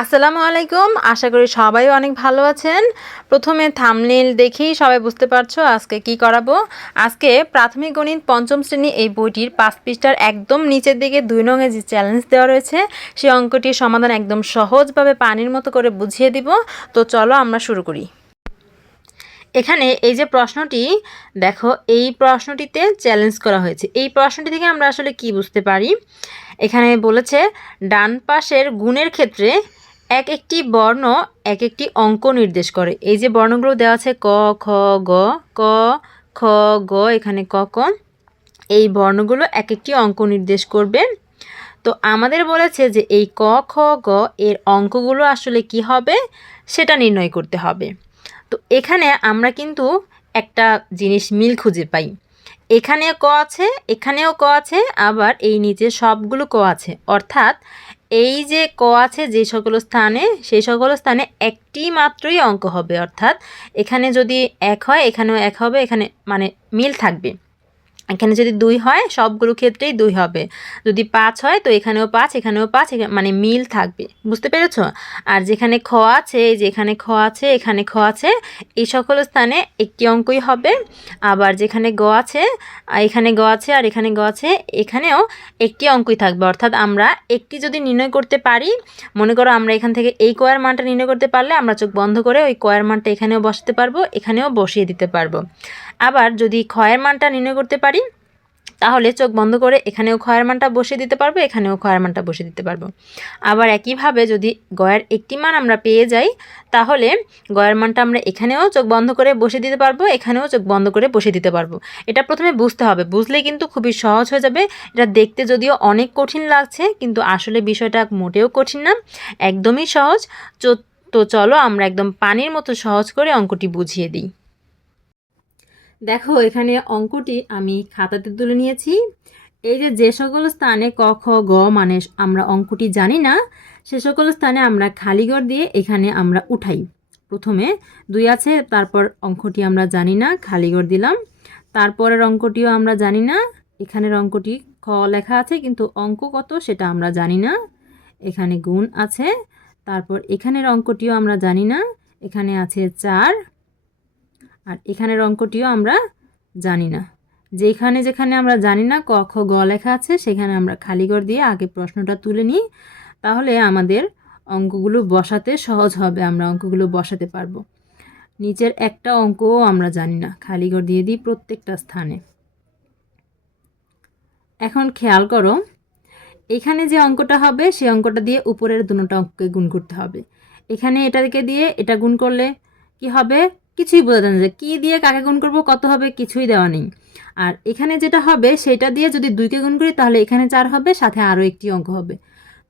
আসসালামু আলাইকুম। আশা করি সবাই অনেক ভালো আছেন। প্রথমে থামনেল দেখেই সবাই বুঝতে পারছ আজকে কি করাবো। আজকে প্রাথমিক গণিত পঞ্চম শ্রেণি এই বইটির পাঁচ পৃষ্ঠার একদম নিচের দিকে দুই নঙে যে চ্যালেঞ্জ দেওয়া রয়েছে, সেই অঙ্কটির সমাধান একদম সহজভাবে পানির মতো করে বুঝিয়ে দিব। তো চলো আমরা শুরু করি। এখানে এই যে প্রশ্নটি, দেখো, এই প্রশ্নটিতে চ্যালেঞ্জ করা হয়েছে। এই প্রশ্নটি থেকে আমরা আসলে কি বুঝতে পারি? এখানে বলেছে, ডান পাশের গুণের ক্ষেত্রে এক একটি বর্ণ এক একটি অঙ্ক নির্দেশ করে। এই যে বর্ণগুলো দেওয়া আছে, ক, খ, গ, ক, খ, গ, এখানে ক ক, এই বর্ণগুলো এক একটি অঙ্ক নির্দেশ করবে। তো আমাদের বলেছে যে এই ক, খ, গ এর অঙ্কগুলো আসলে কি হবে, সেটা নির্ণয় করতে হবে। তো এখানে আমরা কিন্তু একটা জিনিস মিল খুঁজে পাই। এখানেও ক আছে, এখানেও ক আছে, আবার এই নিচে সবগুলো ক আছে। অর্থাৎ এই যে ক আছে যে সকল স্থানে, সেই সকল স্থানে একটি মাত্রই অঙ্ক হবে। অর্থাৎ এখানে যদি এক হয়, এখানেও এক হবে, এখানে মানে মিল থাকবে। এখানে যদি দুই হয়, সবগুলো ক্ষেত্রেই দুই হবে। যদি পাঁচ হয়, তো এখানেও পাঁচ এখানেও পাঁচ মানে মিল থাকবে। বুঝতে পেরেছ? আর যেখানে খ আছে যেখানে খ আছে, এখানে খ আছে, এই সকল স্থানে একটি অঙ্কই হবে। আবার যেখানে গ আছে এখানে গ আছে আর এখানে গ আছে, এখানেও একটি অঙ্কই থাকবে। অর্থাৎ আমরা একটি যদি নির্ণয় করতে পারি, মনে করো আমরা এখান থেকে এই কয়ার মানটা নির্ণয় করতে পারলে আমরা চোখ বন্ধ করে ওই কয়ের মানটা এখানেও বসাতে পারব, এখানেও বসিয়ে দিতে পারব। আবার যদি ক্ষয়ের মানটা নির্ণয় করতে পারি তাহলে চোখ বন্ধ করে এখানেও ক্ষয়ের মানটা বসিয়ে দিতে পারব, এখানেও ক্ষয়ের মানটা বসিয়ে দিতে পারব। আবার একইভাবে যদি গয়ের একটি মান আমরা পেয়ে যাই, তাহলে গয়ের মানটা আমরা এখানেও চোখ বন্ধ করে বসিয়ে দিতে পারব, এখানেও চোখ বন্ধ করে বসিয়ে দিতে পারব। এটা প্রথমে বুঝতে হবে। বুঝলে কিন্তু খুবই সহজ হয়ে যাবে। এটা দেখতে যদিও অনেক কঠিন লাগছে, কিন্তু আসলে বিষয়টা মোটেও কঠিন না। একদমই সহজ। তো চলো আমরা একদম পানির মতো সহজ করে অঙ্কটি বুঝিয়ে দিই। দেখো, এখানে অঙ্কটি আমি খাতাতে তুলে নিয়েছি। এই যে যে সকল স্থানে ক, খ, গ মানে আমরা অঙ্কটি জানি না, সে সকল স্থানে আমরা খালিঘর দিয়ে এখানে আমরা উঠাই। প্রথমে দুই আছে, তারপর অঙ্কটি আমরা জানি না খালিঘর দিলাম। তারপরের অঙ্কটিও আমরা জানি না, এখানের অঙ্কটি খ লেখা আছে, কিন্তু অঙ্ক কত সেটা আমরা জানি না। এখানে গুণ আছে, তারপর এখানের অঙ্কটিও আমরা জানি না, এখানে আছে চার। আর এখানের অঙ্কটিও আমরা জানি না। যেখানে যেখানে আমরা জানি না ক, খ, গ লেখা আছে, সেখানে আমরা খালিঘর দিয়ে আগে প্রশ্নটা তুলে নিই। তাহলে আমাদের অঙ্কগুলো বসাতে সহজ হবে, আমরা অঙ্কগুলো বসাতে পারব। নিচের একটা অঙ্কও আমরা জানি না খালিঘর দিয়ে দিই প্রত্যেকটা স্থানে। এখন খেয়াল করো, এখানে যে অঙ্কটা হবে সেই অঙ্কটা দিয়ে উপরের দুটো অঙ্ককে গুণ করতে হবে। এখানে এটাকে দিয়ে এটা গুণ করলে কি হবে? কিছুই বোঝা যায় না যে কী দিয়ে কাকে গুণ করব, কত হবে, কিছুই দেওয়া নেই। আর এখানে যেটা হবে, সেটা দিয়ে যদি দুইকে গুণ করি, তাহলে এখানে চার হবে, সাথে আরও একটি অঙ্ক হবে।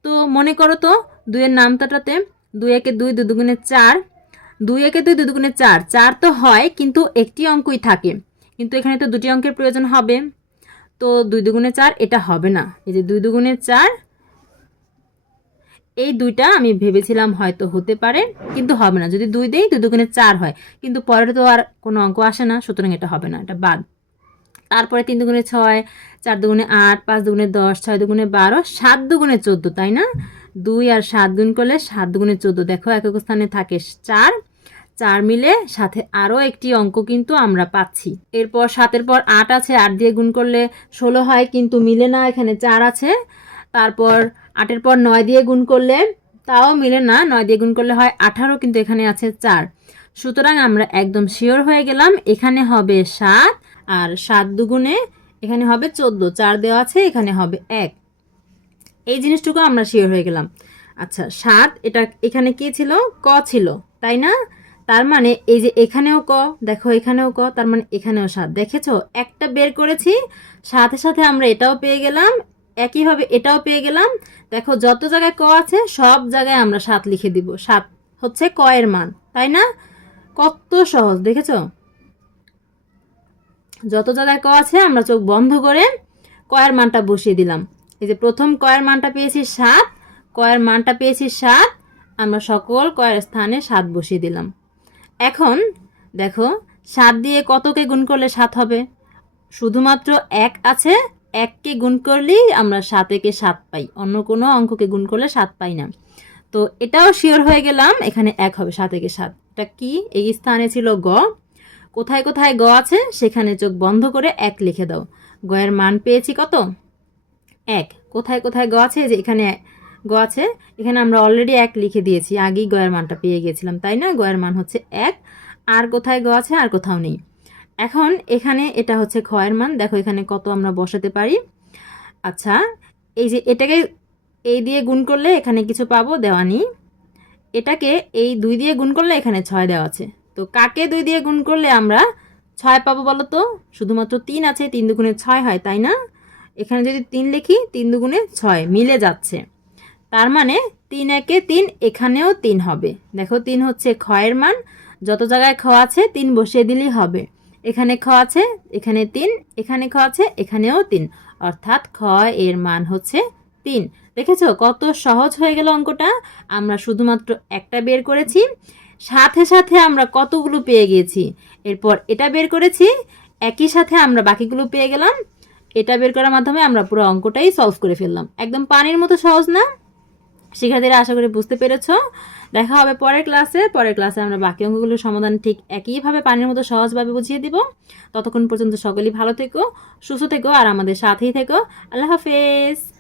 তো মনে করো তো, দুইয়ের নামতাটাতে দুই একে দুই দু দুগুণে চার, দুই একে দুই দু দুগুণে চার চার তো হয়, কিন্তু একটি অঙ্কই থাকে। কিন্তু এখানে তো দুটি অঙ্কের প্রয়োজন হবে। তো দুই দুগুণে চার, এটা হবে না। এই যে দুই দুগুণে চার এই দুইটা আমি ভেবেছিলাম হয়তো হতে পারে, কিন্তু হবে না। যদি দুই দেই দুই দুগুণে চার হয়। কিন্তু পরে তো আর কোনো অঙ্ক আসে না, সুতরাং এটা হবে না, এটা বাদ। তারপরে তিন দুগুণে ছয়, চার দুগুণে আট, পাঁচ দুগুণে দশ, ছয় দুগুণে বারো, সাত দুগুণে চোদ্দ, তাই না? দুই আর সাত গুণ করলে সাত দুগুণে চোদ্দ। দেখো একক স্থানে থাকে চার। চার মিলে সাথে আরও একটি অঙ্ক কিন্তু আমরা পাচ্ছি। এরপর সাতের পর আট আছে, আট দিয়ে গুণ করলে ষোলো হয়, কিন্তু মিলে না, এখানে চার আছে। তারপর আটের পর নয় দিয়ে গুণ করলে তাও মিলে না, নয় দিয়ে গুণ করলে হয় আঠারো, কিন্তু এখানে আছে চার। সুতরাং আমরা একদম শিওর হয়ে গেলাম, এখানে হবে সাত, আর সাত দুগুণে এখানে হবে চোদ্দ, চার দেওয়া আছে, এখানে হবে এক। এই জিনিসটুকু আমরা শিওর হয়ে গেলাম। আচ্ছা সাত, এটা এখানে কি ছিল? ক ছিল, তাই না? তার মানে এই যে এখানেও ক, দেখো এখানেও ক, তার মানে এখানেও সাত। দেখেছ? একটা বের করেছি, সাথে সাথে আমরা এটাও পেয়ে গেলাম একইভাবে এটাও পেয়ে গেলাম। দেখো, যত জায়গায় ক আছে, সব জায়গায় আমরা সাত লিখে দিব। সাত হচ্ছে ক এর মান, তাই না? কত সহজ, দেখেছ? যত জায়গায় ক আছে, আমরা চোখ বন্ধ করে কয়ের মানটা বসিয়ে দিলাম। এই যে প্রথম কয়ের মানটা পেয়েছি সাত কয়ের মানটা পেয়েছি সাত, আমরা সকল কয়ের স্থানে সাত বসিয়ে দিলাম। এখন দেখো, সাত দিয়ে কতকে গুণ করলে সাত হবে? শুধুমাত্র এক আছে এককে গুণ করলেই আমরা সাত একে সাত পাই। অন্য কোনো অঙ্ককে গুণ করলে সাত পাই না। তো এটাও শিওর হয়ে গেলাম, এখানে এক হবে সাত একে সাত। এটা কি? এই স্থানে ছিল গ। কোথায় কোথায় গ আছে, সেখানে চোখ বন্ধ করে এক লিখে দাও। গয়ের মান পেয়েছি কত? এক। কোথায় কোথায় গ আছে? যে এখানে গ আছে, এখানে আমরা অলরেডি এক লিখে দিয়েছি। আগেই গয়ের মানটা পেয়ে গেছিলাম, তাই না? গয়ের মান হচ্ছে এক। আর কোথায় গ আছে, আর কোথাও নেই। এখন এখানে এটা হচ্ছে ক্ষয়ের মান। দেখো এখানে কত আমরা বসাতে পারি। আচ্ছা এই যে এটাকে এই দিয়ে গুণ করলে এখানে কিছু পাবো, দেওয়া নেই। এটাকে এই দুই দিয়ে গুণ করলে এখানে ছয় দেওয়া আছে। তো কাকে দুই দিয়ে গুণ করলে আমরা ছয় পাবো বলো তো? শুধুমাত্র তিন আছে, তিন দুগুণে ছয় হয়, তাই না? এখানে যদি তিন লিখি, তিন দুগুণে ছয়, মিলে যাচ্ছে। তার মানে তিন একে তিন, এখানেও তিন হবে। দেখো তিন হচ্ছে ক্ষয়ের মান। যত জায়গায় খ আছে, তিন বসিয়ে দিলেই হবে। এখানে খ আছে, এখানে তিন, এখানে খ আছে, এখানেও তিন। অর্থাৎ খ এর মান হচ্ছে তিন। দেখেছ কত সহজ হয়ে গেল অঙ্কটা? আমরা শুধুমাত্র একটা বের করেছি, সাথে সাথে আমরা কতগুলো পেয়ে গিয়েছি। এরপর এটা বের করেছি, একই সাথে আমরা বাকিগুলো পেয়ে গেলাম। এটা বের করার মাধ্যমে আমরা পুরো অঙ্কটাই সলভ করে ফেললাম। একদম পানির মতো সহজ না? শিক্ষার্থীরা আশা করি বুঝতে পেরেছ। দেখা হবে পরের ক্লাসে। পরের ক্লাসে আমরা বাকি অঙ্কগুলোর সমাধান ঠিক একইভাবে পানির মতো সহজভাবে বুঝিয়ে দিব। ততক্ষণ পর্যন্ত সকলেই ভালো থেকো, সুস্থ থেকো, আর আমাদের সাথেই থেকো। আল্লাহ হাফেজ।